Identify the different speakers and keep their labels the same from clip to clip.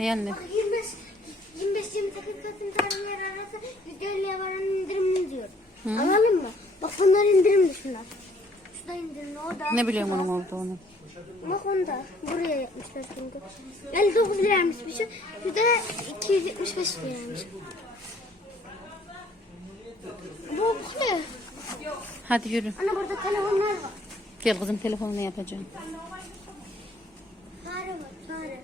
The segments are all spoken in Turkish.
Speaker 1: Bak 25 25 28 Kasım tarihleri arası %50'ye varan indirimli diyor. Alalım mı? Bak bunlar indirimli şunlar. Şu da indirimli o da.
Speaker 2: Ne biliyorum onun olduğunu.
Speaker 1: Bak onu da buraya yapmışlar şimdi. 59 liraymış bir şey. Şu da 275 liraymış. Bu ne?
Speaker 2: Hadi yürü.
Speaker 1: Ana burada telefonlar var.
Speaker 2: Gel kızım telefonunu yapacağım.
Speaker 1: Fare var fare.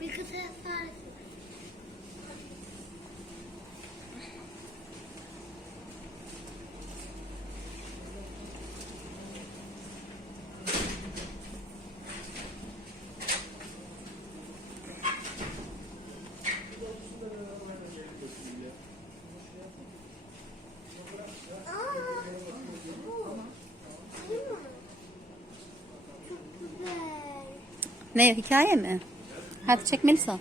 Speaker 1: Bir kısa faresi. Aa, bu. Değil mi? Çok güzel.
Speaker 2: Ne hikaye mi? Hadi çek Melisa.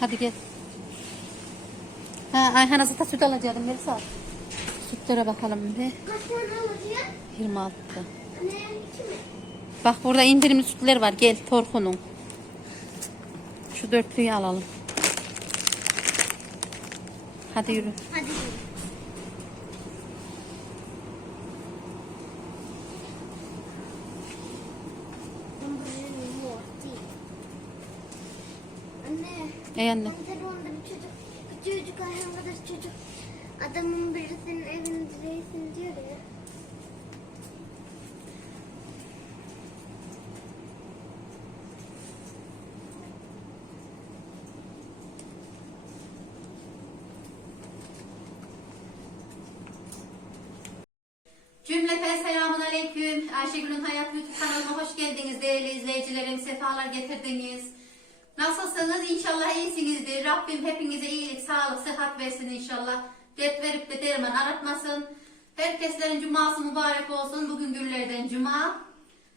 Speaker 2: Hadi gel. Ha, Ayhan Azat'a süt alacaktım Melisa. Sütlere bakalım bir.
Speaker 1: Kaç tane alacağız?
Speaker 2: 26.
Speaker 1: Ne? İki mi?
Speaker 2: Bak burada indirimli sütler var. Gel Torkun'un. Şu dörtlüyü alalım. Hadi yürü.
Speaker 1: Hadi. Anne.
Speaker 2: Ey anne.
Speaker 1: Bir çocuk, bir çocuk kadar çocuk adamın birisinin evinin
Speaker 2: getirdiniz. Nasılsınız? İnşallah iyisinizdir. Rabbim hepinize iyilik, sağlık, sıhhat versin inşallah. Dert verip de derman aratmasın. Herkeslerin cuması mübarek olsun. Bugün günlerden cuma.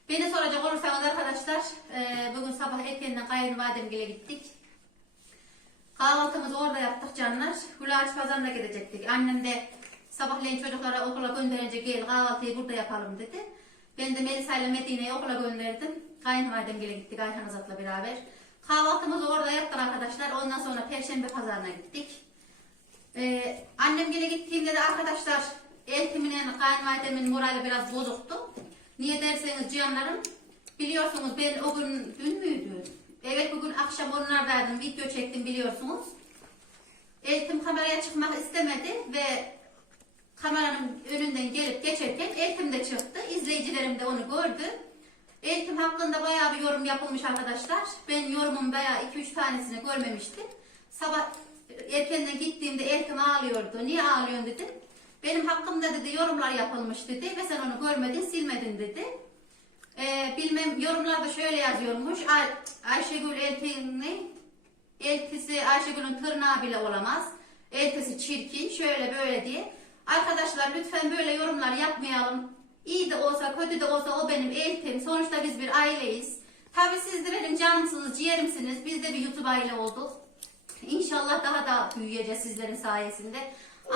Speaker 2: Beni soracak olursanız arkadaşlar, e, bugün sabah erkenden kayınvalidemgile gittik. Kahvaltımızı orada yaptık canlar. Hulaç pazarına gidecektik. Annem de sabahleyin çocuklara okula gönderince gel kahvaltıyı burada yapalım dedi. Ben de Melisa ile Medine'yi okula gönderdim. Kayınvalidemgile gittik Ayhan Azat'la beraber. Kahvaltımızı orada yaptık arkadaşlar. Ondan sonra Perşembe pazarına gittik. Ee, annem gele gittiğimde de arkadaşlar eltimin kayınvalidemin morali biraz bozuktu. Niye derseniz cihanlarım biliyorsunuz ben o gün dün müydü? Evet bugün akşam onlardaydım video çektim biliyorsunuz. Eltim kameraya çıkmak istemedi ve kameranın önünden gelip geçerken Eltim de çıktı. İzleyicilerim de onu gördü. Eltim hakkında bayağı bir yorum yapılmış arkadaşlar. Ben yorumun bayağı 2-3 tanesini görmemiştim. Sabah erkenden gittiğimde Eltim ağlıyordu. Niye ağlıyorsun dedim. Benim hakkımda dedi yorumlar yapılmış dedi ve sen onu görmedin silmedin dedi. Ee, bilmem yorumlarda şöyle yazıyormuş. Ay, Ayşegül Eltim'in eltisi Ayşegül'ün tırnağı bile olamaz. Eltisi çirkin şöyle böyle diye. Arkadaşlar lütfen böyle yorumlar yapmayalım. İyi de olsa kötü de olsa o benim eltim. Sonuçta biz bir aileyiz. Tabi siz de benim canımsınız, ciğerimsiniz. Biz de bir YouTube aile olduk. İnşallah daha da büyüyeceğiz sizlerin sayesinde.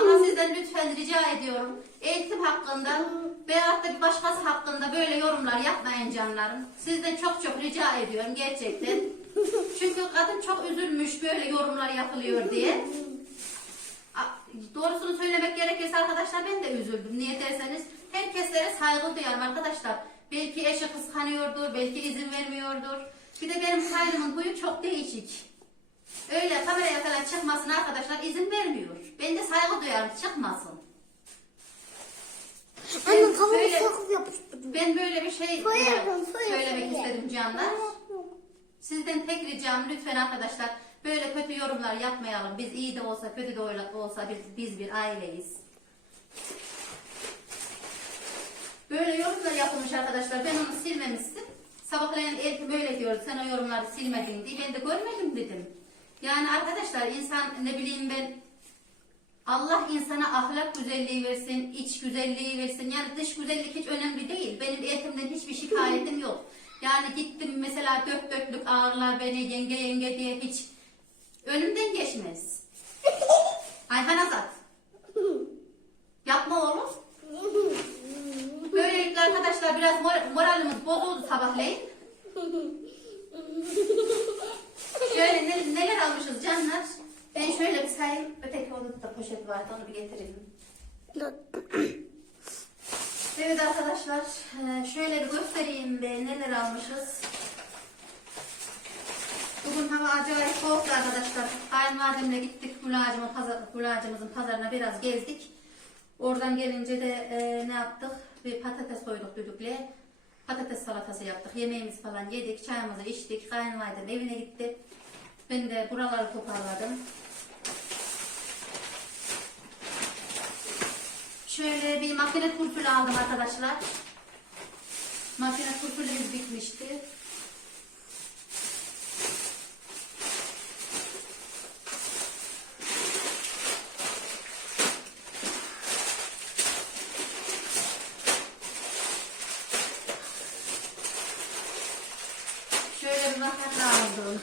Speaker 2: Ama sizden lütfen rica ediyorum. Eğitim hakkında veyahut da bir başkası hakkında böyle yorumlar yapmayın canlarım. Sizden çok çok rica ediyorum gerçekten. Çünkü kadın çok üzülmüş böyle yorumlar yapılıyor diye. Doğrusunu söylemek gerekirse arkadaşlar ben de üzüldüm. Niye derseniz herkeslere saygı duyarım arkadaşlar. Belki eşi kıskanıyordur, belki izin vermiyordur. Bir de benim kaynımın huyu çok değişik. Öyle kameraya falan çıkmasına arkadaşlar izin vermiyor. Ben de saygı duyarım çıkmasın.
Speaker 1: Anne kafamı
Speaker 2: böyle-
Speaker 1: yapıştırdım.
Speaker 2: Ben böyle bir şey
Speaker 1: Soyarım,
Speaker 2: e,
Speaker 1: soyarım,
Speaker 2: söylemek
Speaker 1: soyarım.
Speaker 2: istedim canlar. Sizden tek ricam lütfen arkadaşlar böyle kötü yorumlar yapmayalım. Biz iyi de olsa kötü de olsa biz, biz bir aileyiz. Böyle yorumlar yapılmış arkadaşlar. Ben onu silmemiştim. Sabahleyin Elif böyle diyor. Sen o yorumları silmedin diye. Ben de görmedim dedim. Yani arkadaşlar insan ne bileyim ben Allah insana ahlak güzelliği versin, iç güzelliği versin. Yani dış güzellik hiç önemli değil. Benim eğitimden hiçbir şikayetim yok. Yani gittim mesela dört dörtlük ağırlar beni yenge yenge diye hiç önümden geçmez. Ayhan Azat. Yapma oğlum. Böylelikle arkadaşlar biraz mor- moralimiz bozuldu sabahleyin. Şöyle ne- neler almışız canlar? Ben şöyle bir sayayım. Öteki odada da poşet vardı onu bir getireyim. Evet arkadaşlar e, şöyle bir göstereyim be neler almışız. Bugün hava acayip soğuktu arkadaşlar. Kayınvalidemle gittik Gülacımın pazar, Gülacımızın pazarına biraz gezdik. Oradan gelince de e, ne yaptık? Bir patates koyduk düdüklüye. Patates salatası yaptık. Yemeğimizi falan yedik. Çayımızı içtik. Kayınvalidem evine gitti. Ben de buraları toparladım. Şöyle bir makine kurpülü aldım arkadaşlar. Makine kurpülümüz bitmişti. Şöyle bir makarna aldım.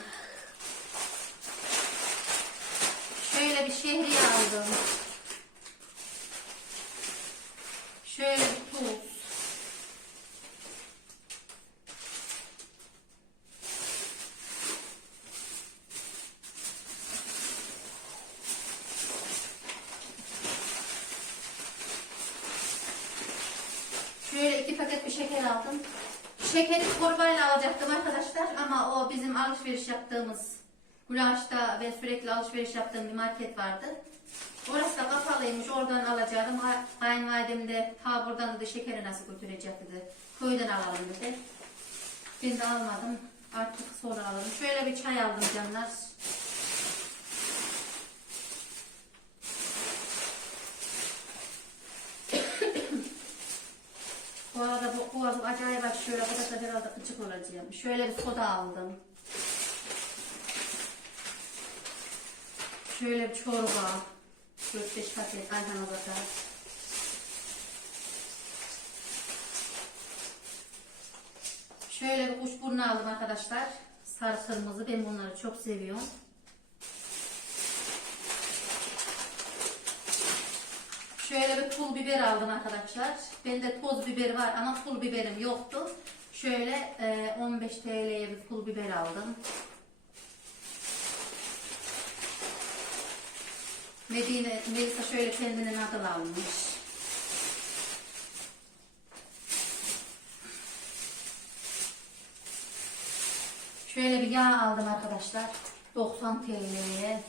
Speaker 2: Şöyle bir şehriye aldım. Şöyle bir tuz. Şöyle iki paket bir şeker aldım. Şekeri torbayla alacaktım arkadaşlar ama o bizim alışveriş yaptığımız Gulaş'ta ben sürekli alışveriş yaptığım bir market vardı. Orası da kapalıymış oradan alacaktım. Kayınvalidem de ha buradan da şekeri nasıl götürecek dedi. Köyden alalım dedi. Ben de almadım. Artık sonra alırım. Şöyle bir çay aldım canlar. Bu arada bu boğazım acayip aç. Şöyle da herhalde gıcık olacağım. Şöyle bir soda aldım. Şöyle bir çorba. 4-5 paket Ayhan Azat'a. Şöyle bir kuşburnu aldım arkadaşlar. Sarı kırmızı. Ben bunları çok seviyorum. Şöyle bir pul biber aldım arkadaşlar. Bende toz biber var ama pul biberim yoktu. Şöyle e, 15 TL'ye bir pul biber aldım. Medine, Melisa şöyle kendine nadıl almış. Şöyle bir yağ aldım arkadaşlar. 90 TL'ye.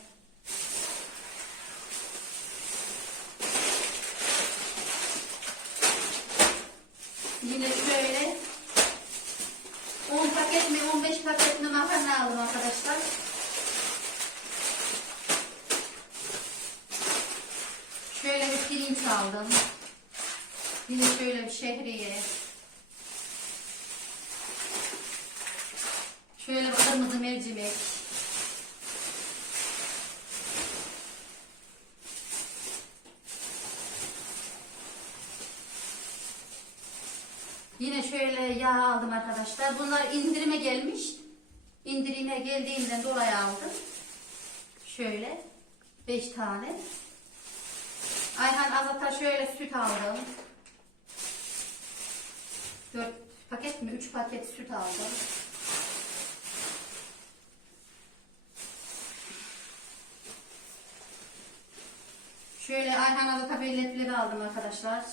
Speaker 2: Yine şöyle 10 paket mi 15 paket mi makarna aldım arkadaşlar. Şöyle bir pirinç aldım. Yine şöyle bir şehriye. Şöyle bir kırmızı mercimek. Yine şöyle yağ aldım arkadaşlar. Bunlar indirime gelmiş. İndirime geldiğinden dolayı aldım. Şöyle 5 tane. Ayhan Azat'a şöyle süt aldım. 4 paket mi? 3 paket süt aldım. Şöyle Ayhan Azat'a belletleri aldım arkadaşlar.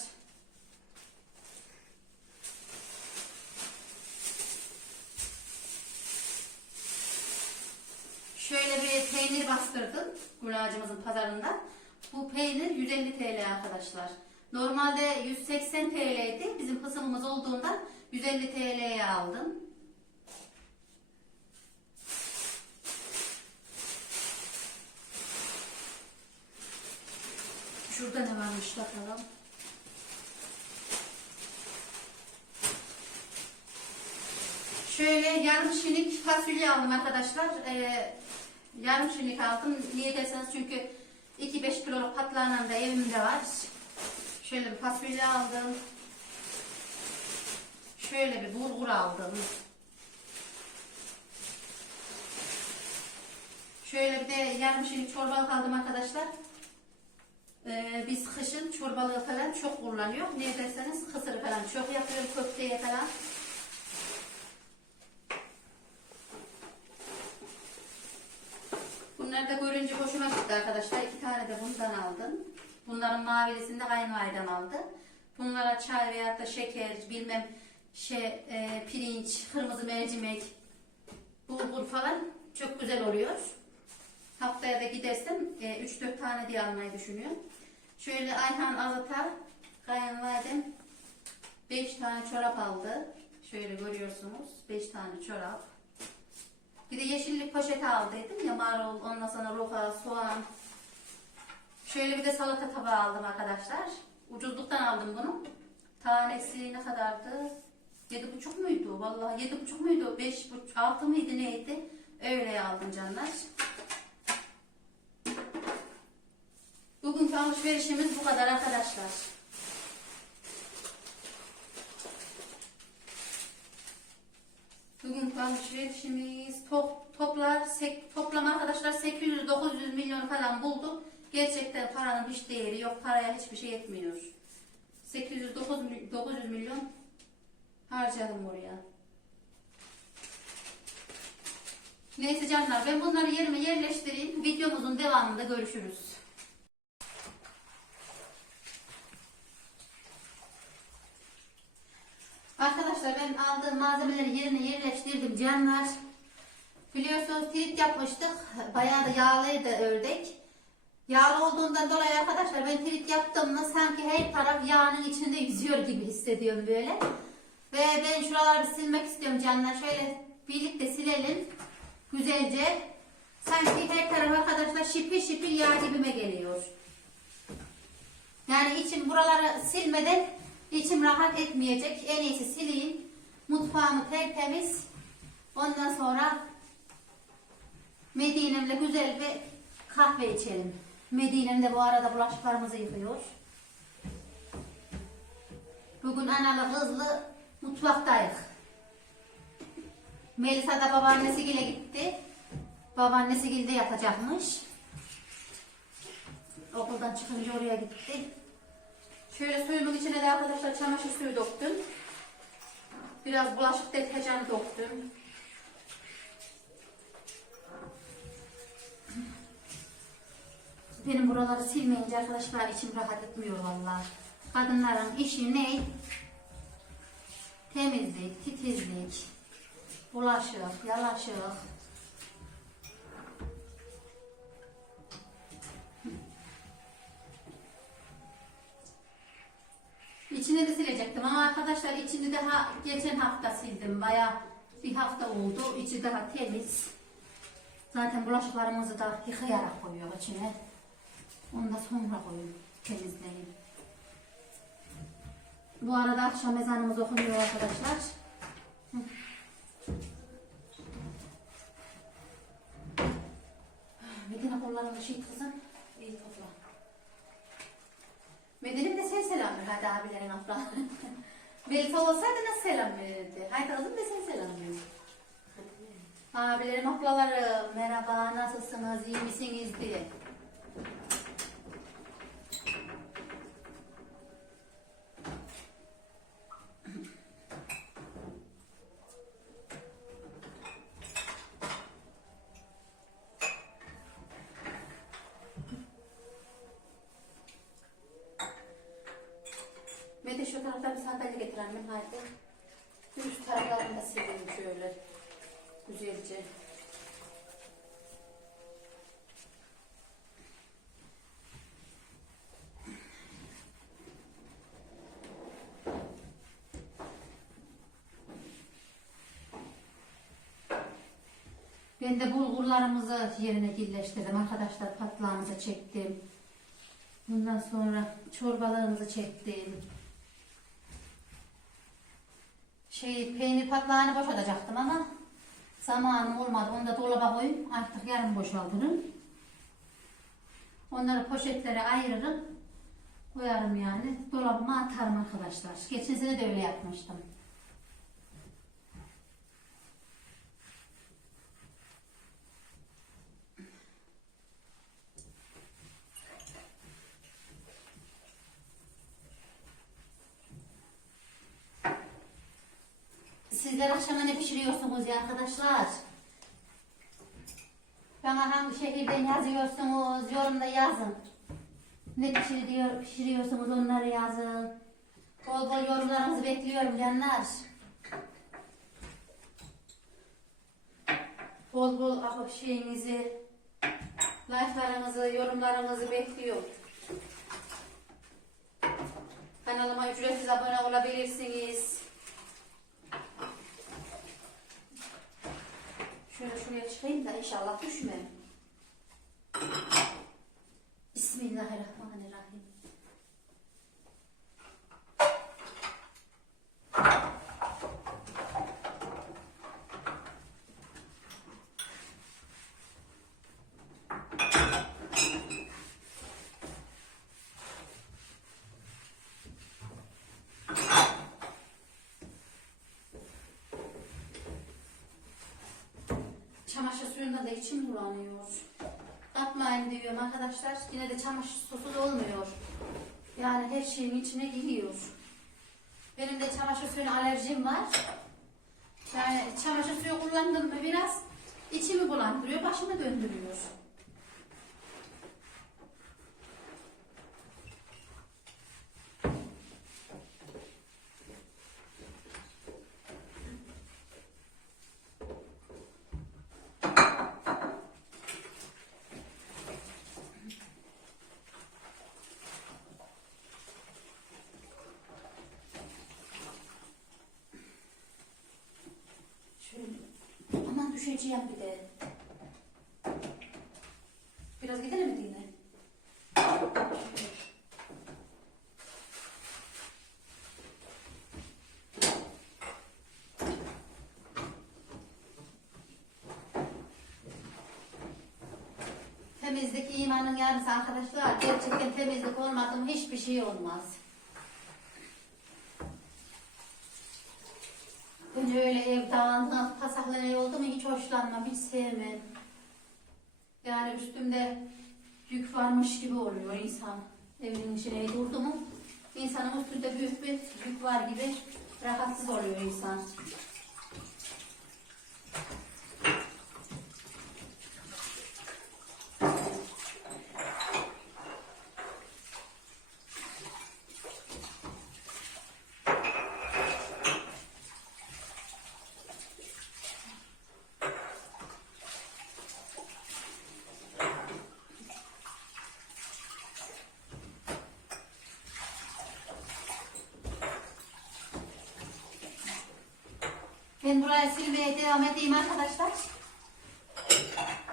Speaker 2: Şöyle bastırdım Gülacımızın pazarında. Bu peynir 150 TL arkadaşlar. Normalde 180 TL'ydi. Bizim kısmımız olduğundan 150 TL'ye aldım. Şurada ne varmış bakalım. Şöyle yarım şinik fasulye aldım arkadaşlar. Ee, yarım şinik aldım. Niye derseniz çünkü 2-5 kiloluk patlağından da evimde var. Şöyle bir fasulye aldım. Şöyle bir bulgur aldım. Şöyle bir de yarım şeylik çorbalık aldım arkadaşlar. Ee, biz kışın çorbalığı falan çok kullanıyor. Ne derseniz kısır falan çok yapıyorum köfteye falan. Bunları da görünce hoşuma gitti arkadaşlar. İki tane de bundan aldım. Bunların mavilisini de kayınvalidem aldı. Bunlara çay veya da şeker, bilmem şey, e, pirinç, kırmızı mercimek, bulgur falan çok güzel oluyor. Haftaya da gidersem e, 3-4 tane diye almayı düşünüyorum. Şöyle Ayhan Azat'a kayınvalidem 5 tane çorap aldı. Şöyle görüyorsunuz 5 tane çorap. Bir de yeşillik poşeti aldıydım ya marul, ondan sonra roka, soğan. Şöyle bir de salata tabağı aldım arkadaşlar. Ucuzluktan aldım bunu. Tanesi ne kadardı? Yedi buçuk muydu? Vallahi yedi buçuk muydu? Beş buçuk, altı mıydı neydi? Öyle aldım canlar. Bugünkü alışverişimiz bu kadar arkadaşlar. Bugünkü alışverişimiz top, toplar sek, toplam arkadaşlar 800-900 milyon falan bulduk. Gerçekten paranın hiç değeri yok. Paraya hiçbir şey etmiyor. 800-900 milyon harcadım oraya. Neyse canlar ben bunları yerime yerleştireyim. Videomuzun devamında görüşürüz. Arkadaşlar ben aldığım malzemeleri yerine yerleştirdim canlar. Biliyorsunuz trit yapmıştık. Bayağı da yağlıydı ördek. Yağlı olduğundan dolayı arkadaşlar ben trit yaptığımda sanki her taraf yağının içinde yüzüyor gibi hissediyorum böyle. Ve ben şuraları silmek istiyorum canlar. Şöyle birlikte silelim. Güzelce. Sanki her taraf arkadaşlar şipil şipil yağ gibime geliyor. Yani içim buraları silmeden içim rahat etmeyecek. En iyisi sileyim. Mutfağımı tertemiz. Ondan sonra Medine'mle güzel bir kahve içelim. Medine'm de bu arada bulaşıklarımızı yıkıyor. Bugün analı hızlı mutfaktayız. Melisa da babaannesi gile gitti. Babaannesi gilde yatacakmış. Okuldan çıkınca oraya gitti. Şöyle suyumun içine de arkadaşlar çamaşır suyu döktüm. Biraz bulaşık deterjanı döktüm. Benim buraları silmeyince arkadaşlar içim rahat etmiyor vallahi. Kadınların işi ne? Temizlik, titizlik, bulaşık, yalaşık. İçini de silecektim ama arkadaşlar içini daha geçen hafta sildim. Baya bir hafta oldu. İçi daha temiz. Zaten bulaşıklarımızı da yıkayarak koyuyor içine. Onu da sonra koyun temizleyin. Bu arada akşam ezanımız okunuyor arkadaşlar. Hı. Medine kollarını şey kızım. İyi topla. Medine de sen selam ver hadi abilerin abla. Melisa olsaydı nasıl selam verirdi? Haydi kızım da sen selam ver. Abilerim ablalarım merhaba nasılsınız iyi misiniz diye. Mete şu taraftan bir sandalye getir annem haydi. Üst taraflarını da silelim şöyle. Güzelce. Ben de bulgurlarımızı yerine birleştirdim arkadaşlar. Patlağımızı çektim. Bundan sonra çorbalarımızı çektim. Şey peynir patlağını boşaltacaktım ama zamanım olmadı. Onu da dolaba koyayım. Artık yarın boşaltırım. Onları poşetlere ayırırım. Koyarım yani. Dolabıma atarım arkadaşlar. Geçen sene de öyle yapmıştım. Pişiriyorsunuz ya arkadaşlar? Bana hangi şehirden yazıyorsunuz? Yorumda yazın. Ne pişiriyor, pişiriyorsunuz onları yazın. Bol bol yorumlarınızı bekliyorum canlar. Bol bol şeyinizi, like'larınızı, yorumlarınızı bekliyorum. Kanalıma ücretsiz abone olabilirsiniz. Şöyle şuraya çıkayım da inşallah düşmem. Bismillahirrahmanirrahim. Çamaşır suyunda da içim bulanıyor. Yapmayın diyorum arkadaşlar. Yine de çamaşır susu da olmuyor. Yani her şeyin içine giriyor. Benim de çamaşır suyuna alerjim var. Yani çamaşır suyu kullandım mı biraz içimi bulandırıyor, başımı döndürüyor. Şöyle. Aman düşeceğim bir de. Biraz gidelim mi yine? Temizlik imanın yarısı arkadaşlar. Gerçekten temizlik olmadı mı hiçbir şey olmaz. Ben öyle ev dağınık, pasaklı oldu mu hiç hoşlanmam, hiç sevmem. Yani üstümde yük varmış gibi oluyor insan. Evinin içine durdu mu insanın üstünde büyük bir yük var gibi rahatsız oluyor insan. Ben buraya silmeye devam edeyim arkadaşlar.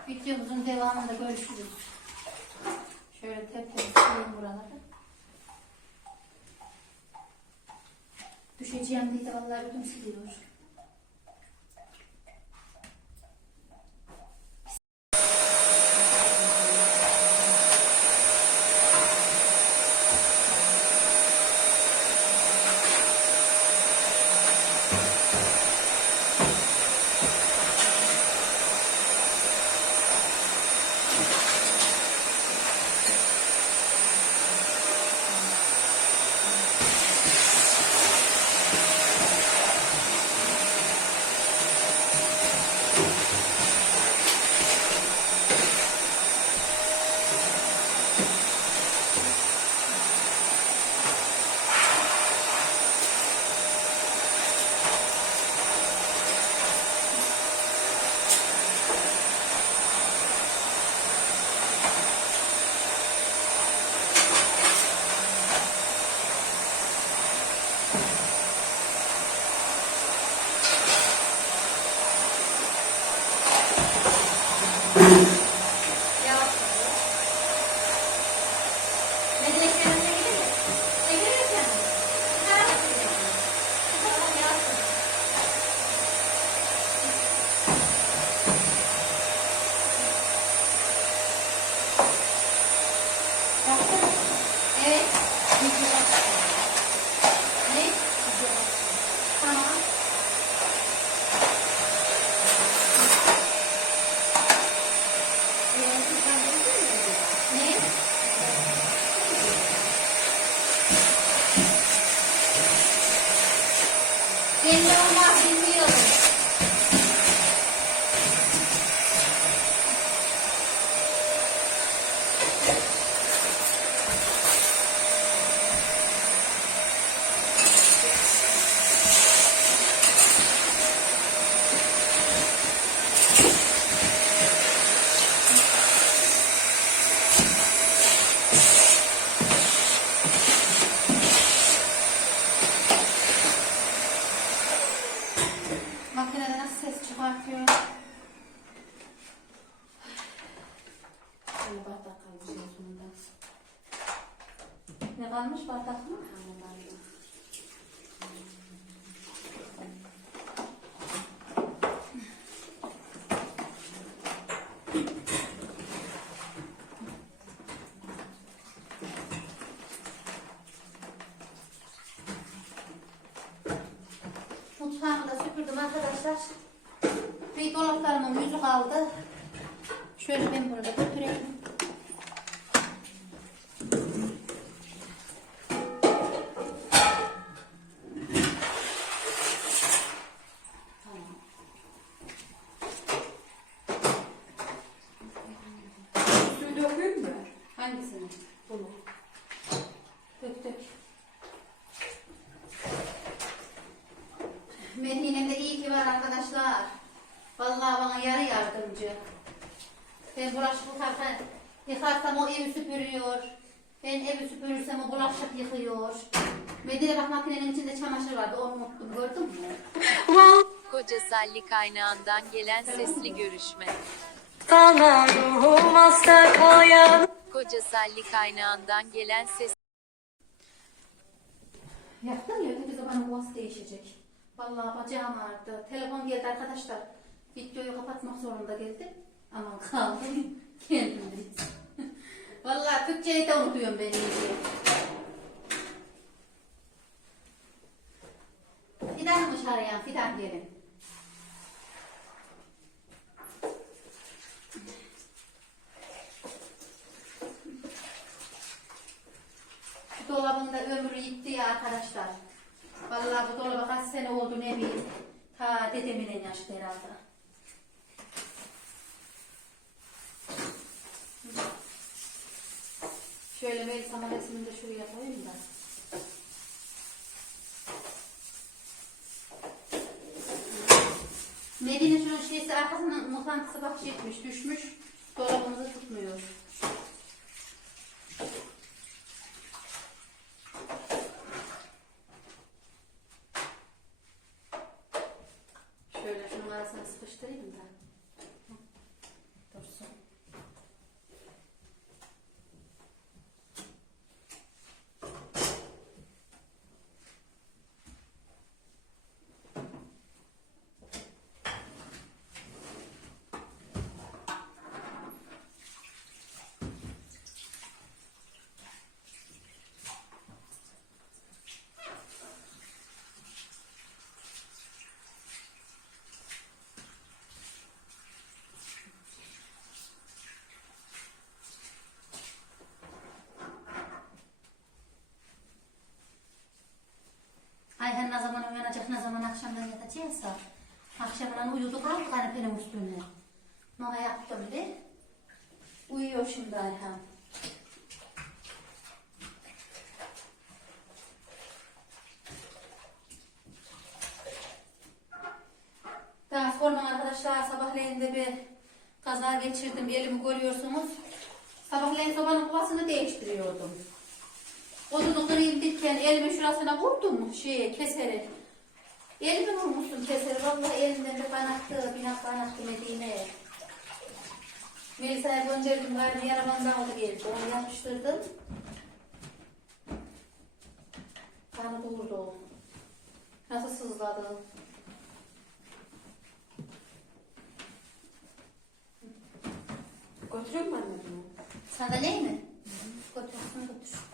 Speaker 2: Videomuzun devamında görüşürüz. Şöyle tertemiz sileyim buraları. Düşeceğim diye de vallahi ödüm siliyor.
Speaker 3: Salli kaynağından gelen sesli görüşme.
Speaker 4: Sana ruhum hasta kayan.
Speaker 3: Koca Salli kaynağından gelen ses
Speaker 2: Yaktın ya öteki zaman boğaz değişecek. Vallahi bacağım ağrıdı. Telefon geldi arkadaşlar. Videoyu kapatmak zorunda geldim. Aman kaldım. Kendimde. Vallahi Türkçeyi de unutuyorum ben iyice. Fidanmış arayan fidan gelin. Bu dolabın da ömrü gitti ya arkadaşlar. Vallahi bu dolaba kaç sene oldu ne bileyim. Ta yaşlı herhalde. Şöyle Melisa'nın resmini de şuraya koyayım da. Medine şunun şeysi arkasından mutlantısı bak çekmiş, düşmüş. Dolabımızı tutmuyor. Şöyle şunun arasına sıkıştırayım da. Hı, Dursun. Ayhan ne zaman uyanacak, ne zaman yatacaksa. Akşamdan uyudu kaldı kanepenin üstüne. Mama yaptım de. Uyuyor şimdi Ayhan. Daha sorma arkadaşlar sabahleyin de bir kaza geçirdim elimi görüyorsunuz. Sabahleyin sobanın kovasını değiştiriyordum. Odunu kırayım derken elimi şurasına vurdum şeye keseri. Elimi vurmuştum keseri. Vallahi elimden de kanattı. Binak kanattı Medine. Melisa'ya gönderdim gayrı yaramandan oldu geldi. Onu yapıştırdım. Kanı doğurdu o. Nasıl sızladı.
Speaker 4: Götürüyor mu anne bunu?
Speaker 2: Sandalye mi? Götürsün götür.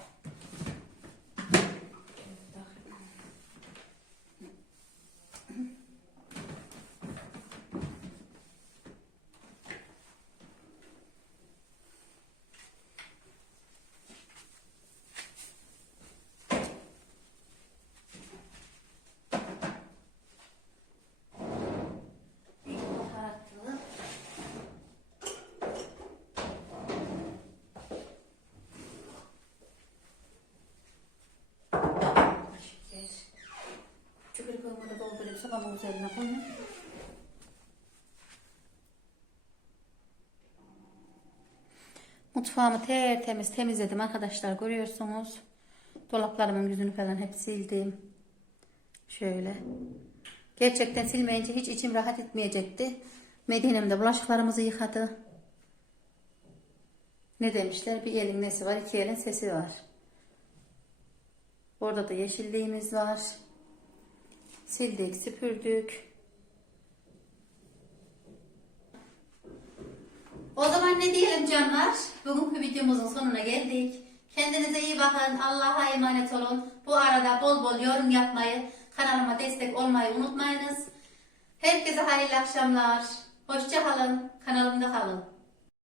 Speaker 2: Kapağın üzerine koyun. Mutfağımı tertemiz temizledim arkadaşlar görüyorsunuz. Dolaplarımın yüzünü falan hep sildim. Şöyle. Gerçekten silmeyince hiç içim rahat etmeyecekti. Medine'm de bulaşıklarımızı yıkadı. Ne demişler? Bir elin nesi var, iki elin sesi var. Orada da yeşilliğimiz var. Sildik, süpürdük. O zaman ne diyelim canlar? Bugünkü videomuzun sonuna geldik. Kendinize iyi bakın. Allah'a emanet olun. Bu arada bol bol yorum yapmayı, kanalıma destek olmayı unutmayınız. Herkese hayırlı akşamlar. Hoşça kalın. Kanalımda kalın.